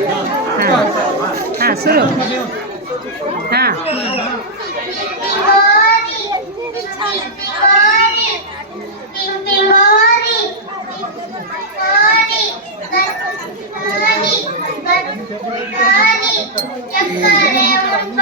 ha ha suruh ha Hari, hari, hari, hari, hari, hari, hari, hari, hari, hari, hari, hari,